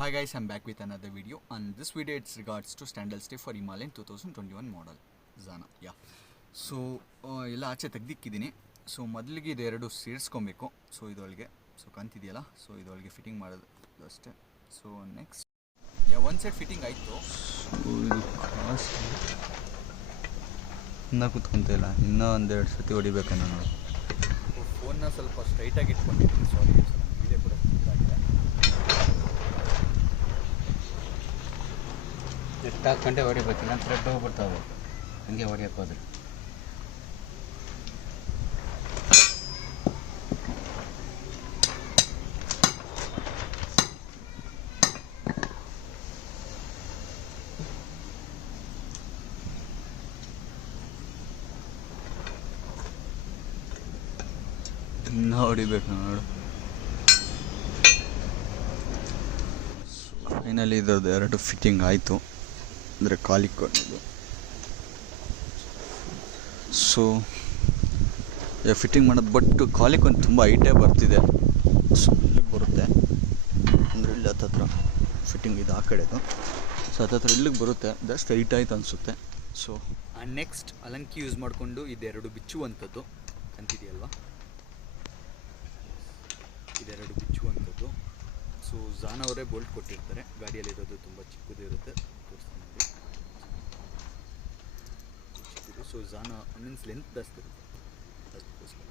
Hi guys, I'm back with another video, and this video it's regards to Standel stay for Himalayan 2021 model Zana. Yeah. So ಎಲ್ಲ ಆಚೆ ತೆಗೆದಿಕ್ಕಿದ್ದೀನಿ. So ಮೊದಲಿಗೆ ಇದೆರಡು ಸೇರಿಸ್ಕೊಬೇಕು. So ಇದೊಳಗೆ so ಕಾಣ್ತಿದೆಯಲ್ಲ, so ಇದೊಳಗೆ fitting ಮಾಡೋದು ಅಷ್ಟೇ. So next ಒಂದು side fitting ಆಯಿತು. ಇದು cost ಇನ್ನೂ ಕೂತ್ಕೊಂತಿಲ್ಲ, ಇನ್ನೂ ಒಂದೆರಡು ಸತಿ ಹೊಡಿಬೇಕನ್ನ ನೋಡಿ. ಫೋನ್ನ ಸ್ವಲ್ಪ ಸ್ಟ್ರೈಟಾಗಿ ಇಟ್ಕೊಂಡಿದ್ದೀನಿ. ಸಾರಿ, ವಿಡಿಯೋ ಕೂಡ ಇದಾಗಿದೆ. ಎಷ್ಟು ಹಾಕ್ಕೊಂಡೆ ಹೊಡಿಬೇಕಿಲ್ಲ, ಥ್ರೆಡ್ ಹೋಗ್ಬಿಡ್ತಾವೆ ಹಂಗೆ ಹೊಡಿಯೋಕೆ ಹೋದ್ರೆ. ಇನ್ನೂ ಹೊಡಿಬೇಕು ನೋಡು. ಫೈನಲಿ ಇದ್ರದ್ದು ಎರಡು ಫಿಟ್ಟಿಂಗ್ ಆಯಿತು, ಅಂದರೆ ಖಾಲಿ ಕೊಡೋದು. ಸೊ ಫಿಟ್ಟಿಂಗ್ ಮಾಡೋದು, ಬಟ್ ಖಾಲಿಗೆ ಒಂದು ತುಂಬ ಹೈಟೇ ಬರ್ತಿದೆ. ಸೊ ಇಲ್ಲಿಗೆ ಬರುತ್ತೆ, ಅಂದರೆ ಇಲ್ಲಿ ಹತ್ತತ್ರ ಫಿಟ್ಟಿಂಗ್ ಇದು ಆ ಕಡೆದು. ಸೊ ಹತ್ತತ್ರ ಇಲ್ಲಿಗೆ ಬರುತ್ತೆ, ಜಸ್ಟ್ ಹೈಟ್ ಆಯ್ತು ಅನಿಸುತ್ತೆ. ಸೊ ನೆಕ್ಸ್ಟ್ ಅಲಂಕಿ ಯೂಸ್ ಮಾಡಿಕೊಂಡು ಇದೆರಡು ಬಿಚ್ಚುವಂಥದ್ದು ಅಂತಿದೆಯಲ್ವಾ, ಇದೆರಡು ಬಿಚ್ಚುವಂಥದ್ದು. ಸೊ ಜಾನ್ ಅವರೇ ಬೋಲ್ಟ್ ಕೊಟ್ಟಿರ್ತಾರೆ. ಗಾಡಿಯಲ್ಲಿರೋದು ತುಂಬ ಚಿಕ್ಕದು ಇರುತ್ತೆ, ತೋರಿಸ್ತೀನಿ ನೋಡಿ. ಚಿಕ್ಕದು. ಸೊ ಜಾನ್ ಮೀನ್ಸ್ ಲೆಂತ್ ಜಾಸ್ತಿ ಇರುತ್ತೆ, ಅದಕ್ಕೋಸ್ಕರ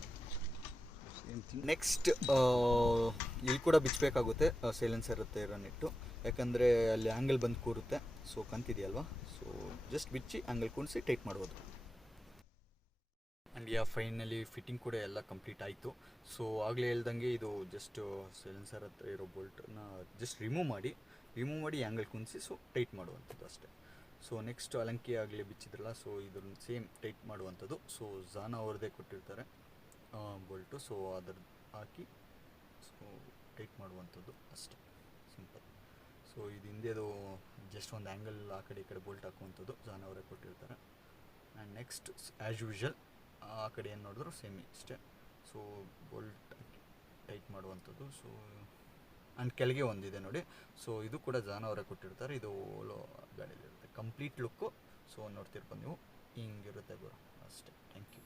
ಸೇಮ್ ಥಿಂಗ್. ನೆಕ್ಸ್ಟ್ ಇಲ್ಲಿ ಕೂಡ ಬಿಚ್ಚಬೇಕಾಗುತ್ತೆ, ಸೈಲೆನ್ಸರ್ ಇರುತ್ತೆ ಇರೋ ನೆಟ್ಟು, ಯಾಕಂದರೆ ಅಲ್ಲಿ ಆ್ಯಂಗಲ್ ಬಂದು ಕೂರುತ್ತೆ. ಸೊ ಕಂತಿದೆಯಲ್ವಾ, ಸೊ ಜಸ್ಟ್ ಬಿಚ್ಚಿ ಆ್ಯಂಗಲ್ ಕೂಡಿಸಿ ಟೈಟ್ ಮಾಡ್ಬೋದು. ಆ್ಯಂಡ್ ಫೈನಲಿ ಫಿಟ್ಟಿಂಗ್ ಕೂಡ ಎಲ್ಲ ಕಂಪ್ಲೀಟ್ ಆಯಿತು. ಸೊ ಆಗಲೇ ಹೇಳ್ದಂಗೆ ಇದು ಜಸ್ಟ್ ಸೈಲೆನ್ಸರ್ ಹತ್ರ ಇರೋ ಬೋಲ್ಟನ್ನ ಜಸ್ಟ್ ರಿಮೂವ್ ಮಾಡಿ ಆ್ಯಂಗಲ್ ಕುಣಿಸಿ ಸೊ ಟೈಟ್ ಮಾಡುವಂಥದ್ದು ಅಷ್ಟೇ. ಸೊ ನೆಕ್ಸ್ಟ್ ಅಲಂಕಿ ಆಗಲೇ ಬಿಚ್ಚಿದ್ರಲ್ಲ, ಸೊ ಇದನ್ನು ಸೇಮ್ ಟೈಟ್ ಮಾಡುವಂಥದ್ದು. ಸೊ ಜಾನ ಅವ್ರದ್ದೇ ಕೊಟ್ಟಿರ್ತಾರೆ ಬೋಲ್ಟು, ಸೊ ಅದ್ರ ಹಾಕಿ ಸೊ ಟೈಟ್ ಮಾಡುವಂಥದ್ದು ಅಷ್ಟೇ, ಸಿಂಪಲ್. ಸೊ ಇದು ಹಿಂದೆದು ಜಸ್ಟ್ ಒಂದು ಆ್ಯಂಗಲ್ ಆ ಕಡೆ ಈ ಕಡೆ ಬೋಲ್ಟ್ ಹಾಕುವಂಥದ್ದು ಜಾನ ಅವರೇ ಕೊಟ್ಟಿರ್ತಾರೆ. ಆ್ಯಂಡ್ ನೆಕ್ಸ್ಟ್ ಆ್ಯಸ್ ಯೂಶುವಲ್ ಆ ಕಡೆ ಏನು ನೋಡಿದ್ರು ಸೇಮ್ ಇಷ್ಟೇ. ಸೊ ಬೋಲ್ಟ್ ಟೈಟ್ ಮಾಡುವಂಥದ್ದು. ಸೊ ಆ್ಯಂಡ್ ಕೆಳಗೆ ಒಂದಿದೆ ನೋಡಿ, ಸೊ ಇದು ಕೂಡ ಜಾನ ಅವರೇ ಕೊಟ್ಟಿರ್ತಾರೆ. ಇದು ಓಲೋ ಗಾಡಿಯಲ್ಲಿರುತ್ತೆ, ಕಂಪ್ಲೀಟ್ ಲುಕ್ಕು. ಸೊ ನೋಡ್ತಿರ್ಬೋದು ನೀವು, ಹಿಂಗಿರುತ್ತೆ ಬರೋ ಅಷ್ಟೇ. Thank you.